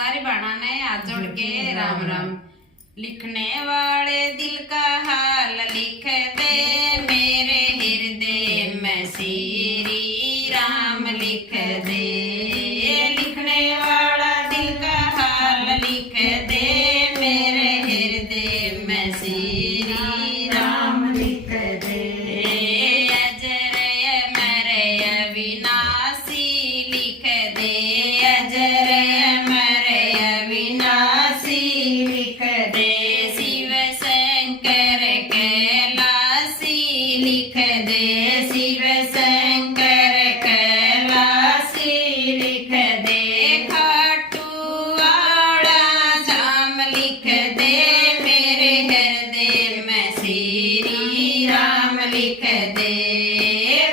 सारे बाणा ने हाथ जोड़ के राम राम। लिखने वाले दिल का हाल लिख दे मेरे हृदय में श्री राम लिख दे। लिखने वाला दिल का हाल लिख दे मेरे हृदय में श्री राम लिख दे। अजर अमर अविनाशी लिख दे, अजर अमर अविनाशी लिख दे। शिव शंकर कैलाशी लिख दे, शिव शंकर कैलाशी लिख दे। खाटू वाला धाम लिख दे मेरे हृदय में श्री राम लिख दे।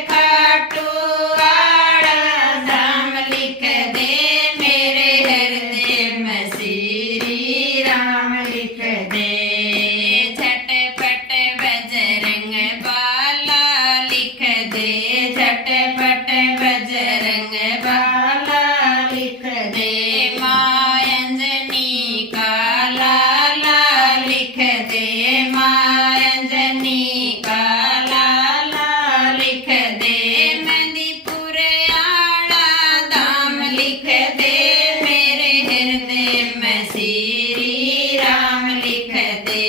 खाटू वाला धाम लिख दे मेरे हृदय में श्री राम लिख दे। झटपट बजरंग बाला लिख दे, झटपट बजरंग बाला लिख दे। माँ अंजनी का लाला लिख दे, माँ अंजनी का लाला लिख दे। मेहंदीपुर आड़ा धाम लिख दे मेरे हृदय में श्री राम लिख दे।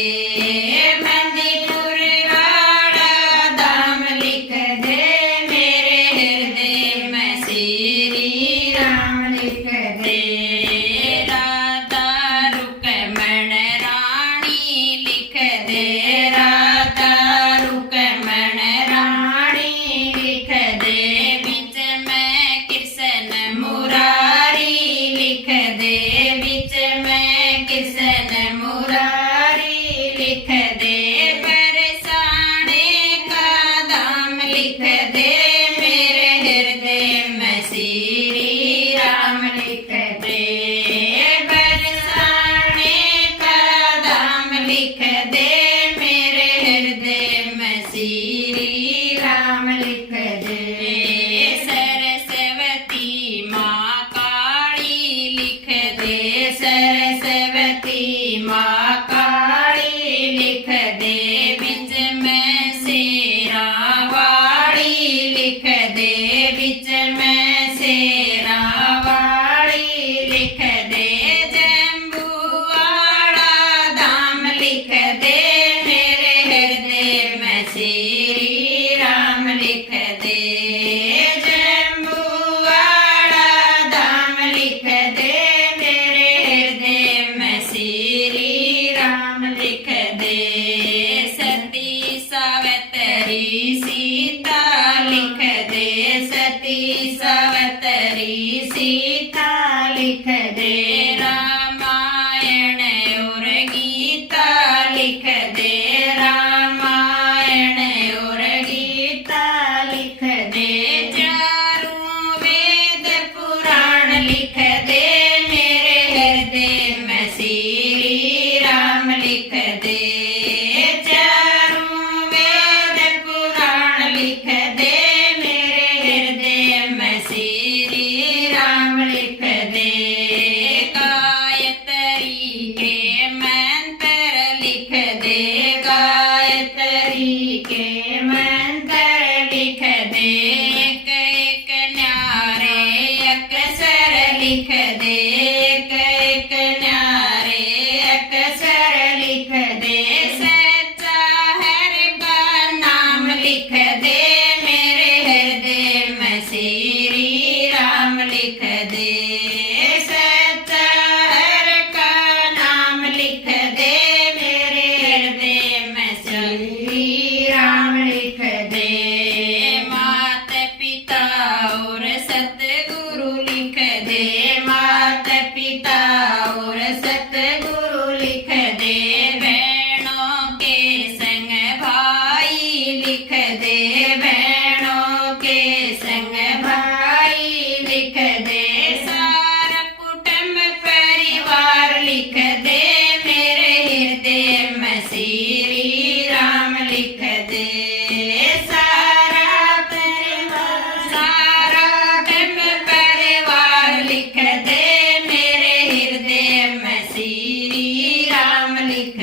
मेहंदीपुर आड़ा धाम लिख दे मेरे हृदय में श्री राम लिख दे। राधा रुक्मण रानी लिख दे, राधा रुक्मण रानी लिख दे। बीच में कृष्ण मुरारी लिख दे, बीच में कृष्ण मुरारी लिख दे। बरसाने का धाम लिख दे मेरे हृदय में श्री राम लिख दे। बरसाने का धाम लिख दे मेरे हृदय में श्री राम लिख दे। सरस्वती माँ काली लिख दे, सरस्वती माँ काली लिख दे। बीच में शेरा वाली लिख दे, बीच में शेरा वाली लिख दे। जम्बुवाड़ा धाम लिख दे मेरे हृदय में श्री राम लिख दे। जम्बुवाड़ा धाम लिख दे मेरे हृदय में श्री राम लिख दे। सती सावित्री सीता लिख दे, सती सावित्री सीता लिख दे। रामायण और गीता लिख दे, रामायण और गीता लिख दे। चारों वेद पुराण लिख दे मेरे हृदय में श्री राम लिख दे। चारों वेद पुराण लिख दे मेरे हृदय में श्री राम लिख दे। गायत्री के मंत्र लिख दे, गायत्री के मंत्र लिख दे। एक एक न्यारे अक्षर लिख दे, एक एक न्यारे अक्षर लिख दे। सच्चा हर का नाम लिख दे मेरे हृदय में श्री राम लिख दे। सच्चा हर का नाम लिख दे मेरे हृदय में श्री राम लिख दे। मात पिता और सतगुरु लिख दे, मात पिता और सतगुरु लिख दे। बहनों के संग भाई लिख दे, बहनों के संग भाई लिख दे। सारा कुटुंब परिवार लिख दे मेरे हृदय में श्री राम लिख दे। सारा परिवार, सारा कुटुंब परिवार लिख दे मेरे हृदय लिख